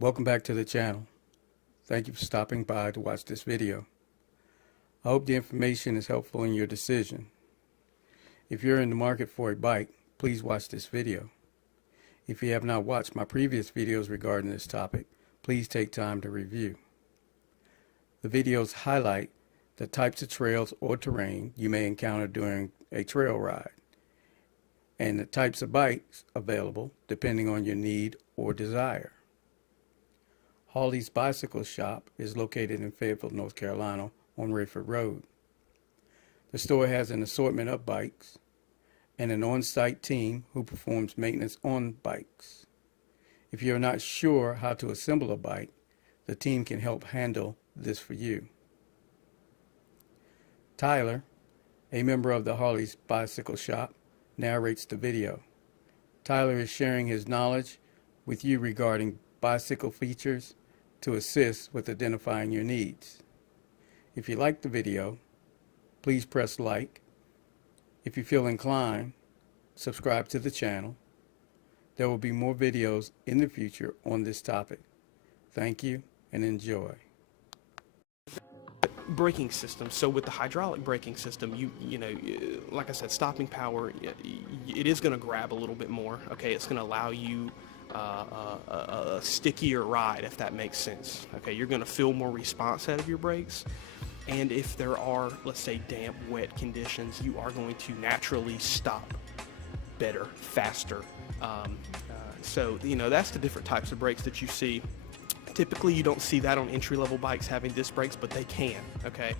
Welcome back to the channel. Thank you for stopping by to watch this video. I hope the information is helpful in your decision. If you're in the market for a bike, please watch this video. If you have not watched my previous videos regarding this topic, please take time to review. The videos highlight the types of trails or terrain you may encounter during a trail ride, and the types of bikes available depending on your need or desire. Hawley's Bicycle Shop is located in Fayetteville, North Carolina on Raeford Road. The store has an assortment of bikes and an on-site team who performs maintenance on bikes. If you're not sure how to assemble a bike, the team can help handle this for you. Tyler, a member of the Hawley's Bicycle Shop, narrates the video. Tyler is sharing his knowledge with you regarding bicycle features to assist with identifying your needs. If you like the video, please press like. If you feel inclined, subscribe to the channel. There will be more videos in the future on this topic. Thank you and enjoy. Braking system. So with the hydraulic braking system, you know, like I said, stopping power, it is going to grab a little bit more. Okay, it's going to allow you a stickier ride, if that makes sense. Okay, you're going to feel more response out of your brakes, and if there are, let's say, damp, wet conditions, you are going to naturally stop better, faster. So you know, that's the different types of brakes that you see. Typically, you don't see that on entry-level bikes having disc brakes, but they can. Okay,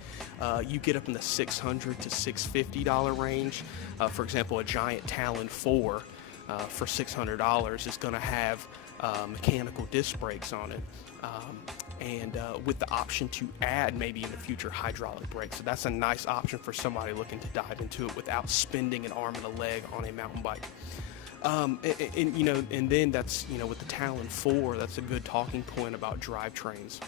you get up in the $600 to $650 range. For example, a Giant Talon 4 for $600 is going to have mechanical disc brakes on it, and with the option to add maybe in the future hydraulic brakes. So that's a nice option for somebody looking to dive into it without spending an arm and a leg on a mountain bike. And you know, and then that's, you know, with the Talon 4, that's a good talking point about drivetrains.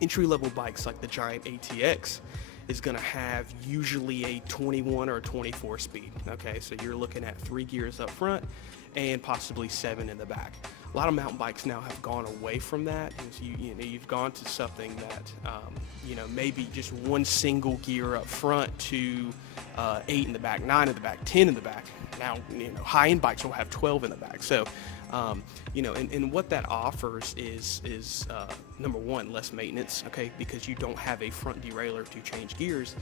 Entry-level bikes like the Giant ATX is going to have usually a 21 or 24 speed. Okay, so you're looking at 3 gears up front and possibly 7 in the back. A lot of mountain bikes now have gone away from that. You know, you've gone to something that you know, maybe just one single gear up front to 8 in the back, 9 in the back, 10 in the back. Now, you know, high-end bikes will have 12 in the back. So, you know, and what that offers is number one, less maintenance, okay, because you don't have a front derailleur to change gears.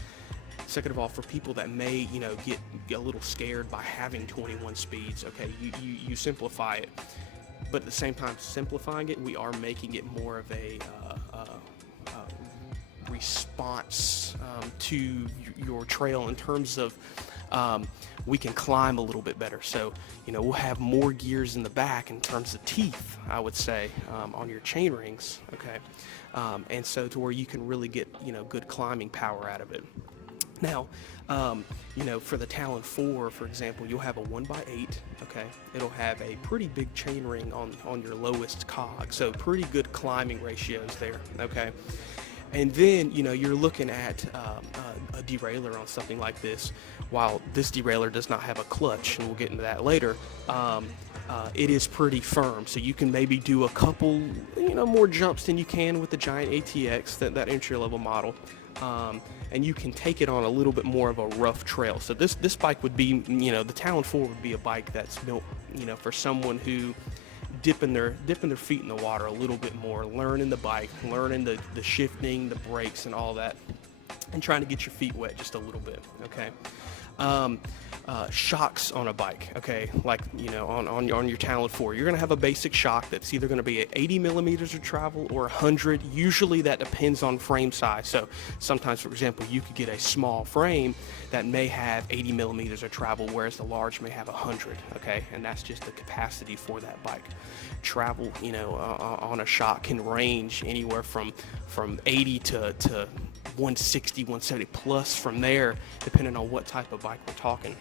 Second of all, for people that may, you know, get a little scared by having 21 speeds, okay, you simplify it. But at the same time, simplifying it, we are making it more of a response to your trail in terms of we can climb a little bit better. So, you know, we'll have more gears in the back in terms of teeth, I would say, on your chain rings, okay? And so to where you can really get, you know, good climbing power out of it. Now, you know, for the Talon 4, for example, you'll have a 1x8, okay? It'll have a pretty big chain ring on your lowest cog, so pretty good climbing ratios there, okay? And then, you know, you're looking at a derailleur on something like this. While this derailleur does not have a clutch, and we'll get into that later, it is pretty firm. So you can maybe do a couple, you know, more jumps than you can with the Giant ATX, that entry-level model. And you can take it on a little bit more of a rough trail. So this bike would be, you know, the Talon 4 would be a bike that's built, you know, for someone who dipping their feet in the water a little bit more, learning the bike, learning the shifting, the brakes, and all that, and trying to get your feet wet just a little bit. Okay. Shocks on a bike, okay, like, you know, on your Talon 4, you're going to have a basic shock that's either going to be at 80 millimeters of travel or 100. Usually that depends on frame size. So sometimes, for example, you could get a small frame that may have 80 millimeters of travel, whereas the large may have 100, okay, and that's just the capacity for that bike. Travel, you know, on a shock can range anywhere from 80 to 160, 170 plus from there, depending on what type of bike we're talking.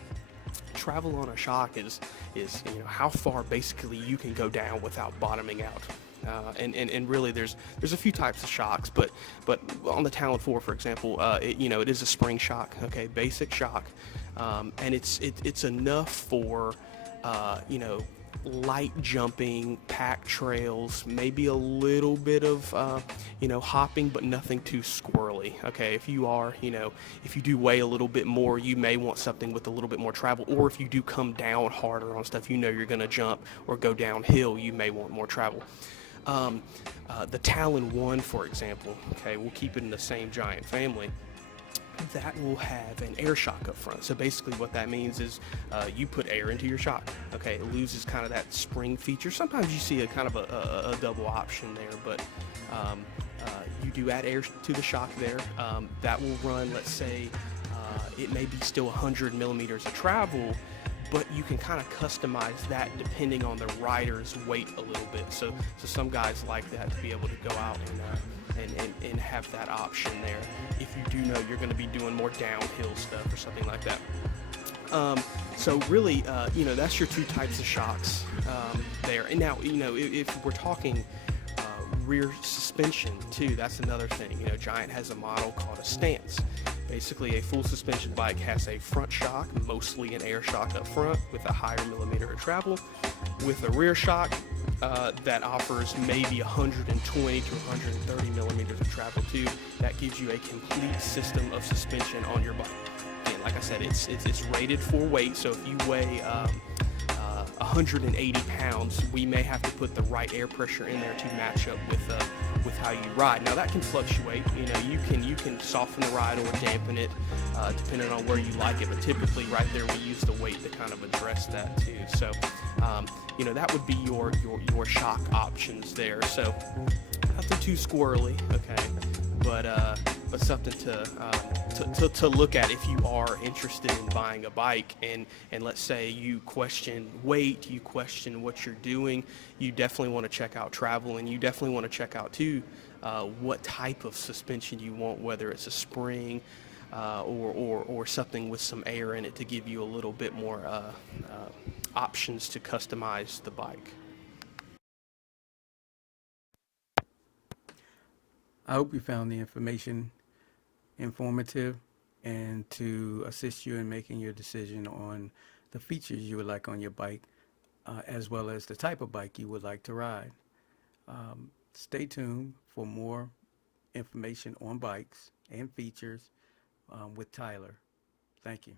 Travel on a shock is you know, how far basically you can go down without bottoming out. And really there's a few types of shocks, but on the Talon 4, for example, you know, it is a spring shock, okay, basic shock, and it's enough for you know, light jumping, pack trails, maybe a little bit of hopping, but nothing too squirrely. Okay, if you do weigh a little bit more, you may want something with a little bit more travel, or if you do come down harder on stuff you're going to jump or go downhill, you may want more travel. The Talon 1, for example, okay, we'll keep it in the same giant family. That will have an air shock up front. So basically what that means is you put air into your shock. Okay, it loses kind of that spring feature. Sometimes you see a kind of a double option there, but you do add air to the shock there. That will run, let's say, it may be still 100 millimeters of travel, but you can kind of customize that depending on the rider's weight a little bit. So some guys like that, to be able to go out and have that option there if you do know you're going to be doing more downhill stuff or something like that. So really, that's your two types of shocks there. And now, if we're talking rear suspension too, that's another thing. Giant has a model called a stance. Basically, a full suspension bike has a front shock, mostly an air shock up front with a higher millimeter of travel, with a rear shock that offers maybe 120 to 130 millimeters of travel too. That gives you a complete system of suspension on your bike. And like I said, it's rated for weight, so if you weigh 180 pounds, we may have to put the right air pressure in there to match up with how you ride. Now that can fluctuate. You can soften the ride or dampen it depending on where you like it. But typically, right there, we use the weight to kind of address that too. So, that would be your shock options there. So, nothing too squirrely, okay, but something to look at if you are interested in buying a bike, and let's say you question weight, you question what you're doing, you definitely want to check out travel, and you definitely want to check out too what type of suspension you want, whether it's a spring or something with some air in it to give you a little bit more options to customize the bike. I hope you found the information informative and to assist you in making your decision on the features you would like on your bike, as well as the type of bike you would like to ride. Stay tuned for more information on bikes and features with Tyler. Thank you.